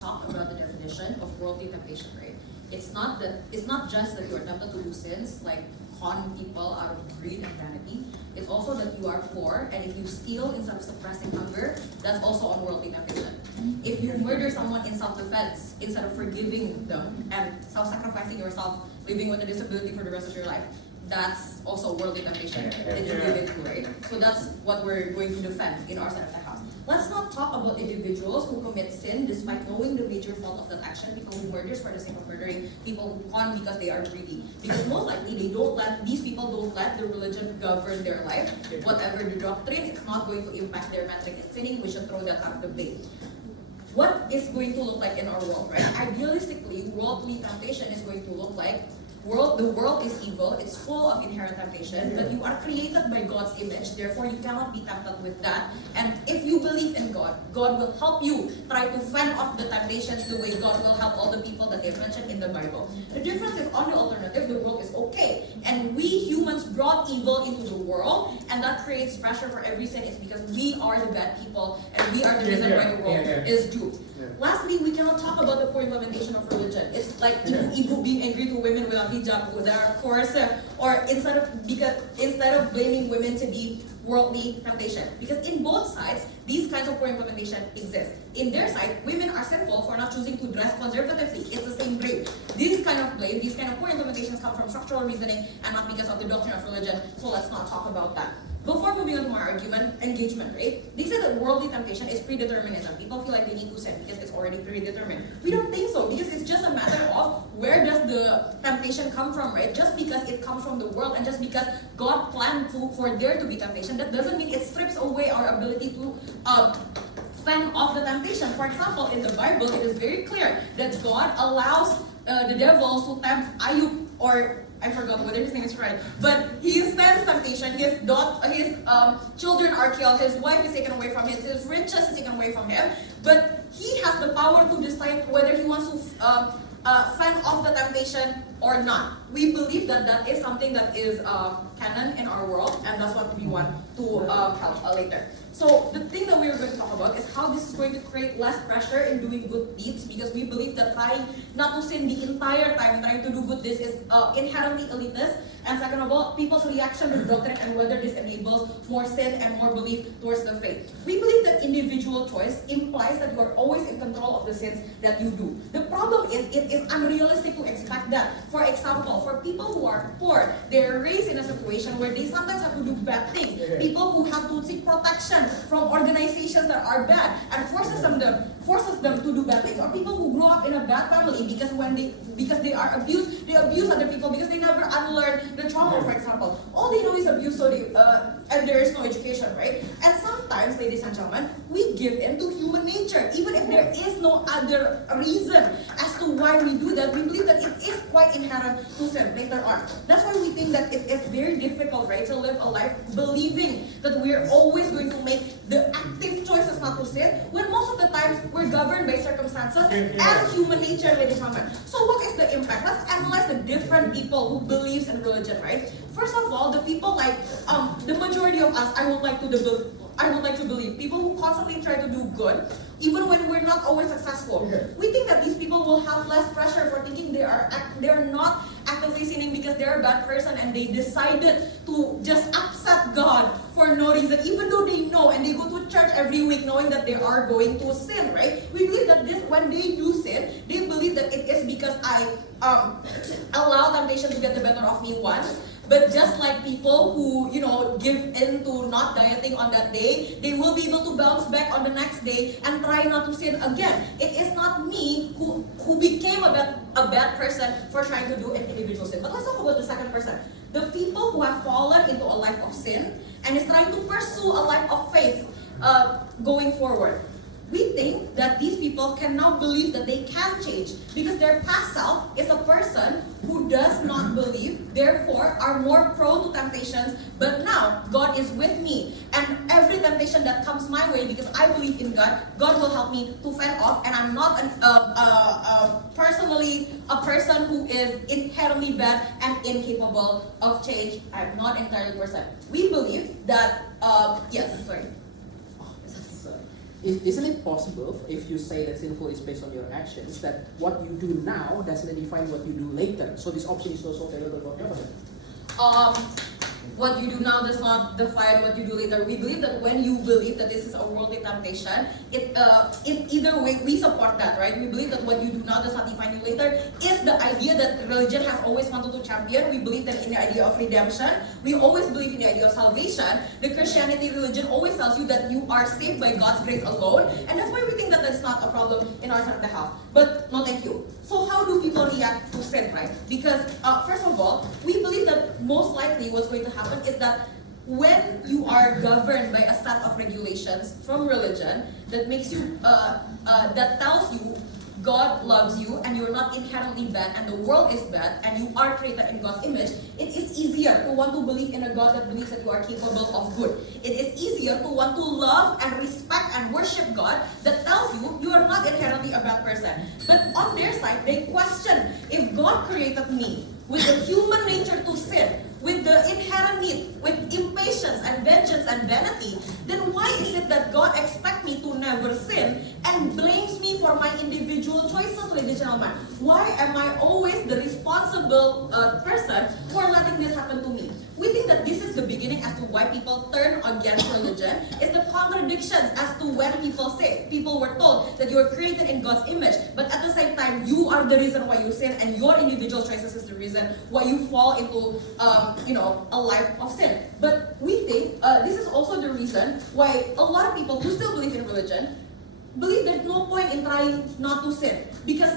talk about the definition of worldly temptation, right? It's not just that you are tempted to do sins like con people out of greed and vanity. It's also that you are poor, and if you steal instead of suppressing hunger, that's also unworldly temptation. If you murder someone in self-defense instead of forgiving them and self-sacrificing yourself, living with a disability for the rest of your life, that's also worldly temptation that you give into, right? So that's what we're going to defend in our side of the house. Let's not talk about individuals who commit sin despite knowing the major fault of that action, people who murders for the sake of murdering, people who con because they are greedy. Because most likely these people don't let the religion govern their life. Whatever the doctrine, it's not going to impact their metric in sinning. We should throw that out of the way. What is going to look like in our world, right? Idealistically, worldly temptation is going to look like the world is evil, it's full of inherent temptation, but you are created by God's image, therefore you cannot be tempted with that. And if you believe in God, God will help you try to fend off the temptations the way God will help all the people that they've mentioned in the Bible. The difference is, on the alternative, the world is okay, and we humans brought evil into the world, and that creates pressure for every sin. It's because we are the bad people, and we are the reason why the world is doomed. Lastly, we cannot talk about the poor implementation of religion. It's like Ibnu being angry to women without hijab, that are coercive, or instead of blaming women to be worldly temptation. Because in both sides, these kinds of poor implementation exist. In their side, women are sinful for not choosing to dress conservatively. It's the same blame. These kind of poor implementations come from structural reasoning and not because of the doctrine of religion. So let's not talk about that. Before moving on to my argument, engagement, right? They say that worldly temptation is predeterminism. People feel like they need to sin because it's already predetermined. We don't think so, because it's just a matter of where does the temptation come from, right? Just because it comes from the world and just because God planned for there to be temptation, that doesn't mean it strips away our ability to fend off the temptation. For example, in the Bible, it is very clear that God allows the devils to tempt Ayub, or I forgot whether his name is right, but he stands temptation. His children are killed. His wife is taken away from him. His riches is taken away from him. But he has the power to decide whether he wants to fend off the temptation or not. We believe that that is something that is canon in our world, and that's what we want to help later. So the thing that we are going to talk about is how this is going to create less pressure in doing good deeds, because we believe that trying not to sin the entire time and trying to do good deeds is inherently elitist. And second of all, people's reaction to the doctrine and whether this enables more sin and more belief towards the faith. We believe that individual choice implies that you are always in control of the sins that you do. The problem is, it is unrealistic to expect that. For example, for people who are poor, they are raised in a situation where they sometimes have to do bad things. People who have to seek protection from organizations that are bad and forces them to do bad things. Or people who grow up in a bad family because they are abused, they abuse other people because they never unlearn the trauma, for example. All they know is abuse, so and there is no education, right? And sometimes, ladies and gentlemen, we give in to human nature. Even if there is no other reason as to why we do that, we believe that it is quite inherent to sin later on. That's why we think that it is very difficult, right, to live a life believing that we're always going to make the active choices not to sin, when most of the times we're governed by circumstances and human nature, ladies and gentlemen. So what is the impact? Let's analyze the different people who believes in religion, right? First of all, the people like the majority of us, I would like to believe people who constantly try to do good, even when we're not always successful. We think that these people will have less pressure for thinking they are not actively sinning because they're a bad person and they decided to just upset God for no reason, even though they know and they go to church every week knowing that they are going to sin, right? We believe that when they do sin, they believe that it is because I allow temptation to get the better of me once. But just like people who, give in to not dieting on that day, they will be able to bounce back on the next day and try not to sin again. It is not me who became a bad person for trying to do an individual sin. But let's talk about the second person. The people who have fallen into a life of sin and is trying to pursue a life of faith going forward. We think that these people can now believe that they can change because their past self is a person who does not believe, therefore are more prone to temptations. But now God is with me, and every temptation that comes my way, because I believe in God, God will help me to fend off, and I'm not personally a person who is inherently bad and incapable of change. I'm not entirely person. We believe that isn't it possible, if you say that sinful is based on your actions, that what you do now doesn't define what you do later? So this option is also available for government. What you do now does not define what you do later. We believe that when you believe that this is a worldly temptation, in either way, we support that, right? We believe that what you do now does not define you later is the idea that religion has always wanted to champion. We believe that in the idea of redemption. We always believe in the idea of salvation. The Christianity religion always tells you that you are saved by God's grace alone, and that's why we think that that's not a problem in our side of the house. But no, thank you. So how do people react to sin, right? Because first of all, we believe that most likely what's going to happen is that when you are governed by a set of regulations from religion that makes you, that tells you God loves you and you're not inherently bad and the world is bad and you are created in God's image, it is easier to want to believe in a God that believes that you are capable of good. It is easier to want to love and respect and worship God that tells you you are not inherently a bad person. But on their side, they question, if God created me with the human nature to sin, with the inherent need, with impatience and vengeance and vanity, then why is it that God expects me to never sin and blames me for my individual choices, ladies and gentlemen? Why am I always the responsible person for letting this happen to me? We think that this is the beginning as to why people turn against religion. It's the contradictions as to when people were told that you were created in God's image, but at the same time, you are the reason why you sin, and your individual choices is the reason why you fall into a life of sin. But we think this is also the reason why a lot of people who still believe in religion believe there's no point in trying not to sin, because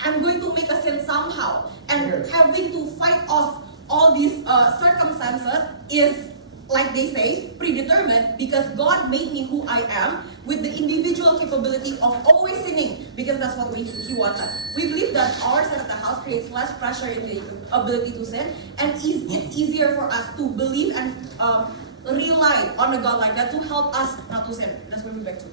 I'm going to make a sin somehow, and having to fight off all these circumstances is, like they say, predetermined, because God made me who I am with the individual capability of always sinning, because that's what He wanted. We believe that our side of the house creates less pressure in the ability to sin, and it's easier for us to believe and rely on a God like that to help us not to sin. That's where we back to.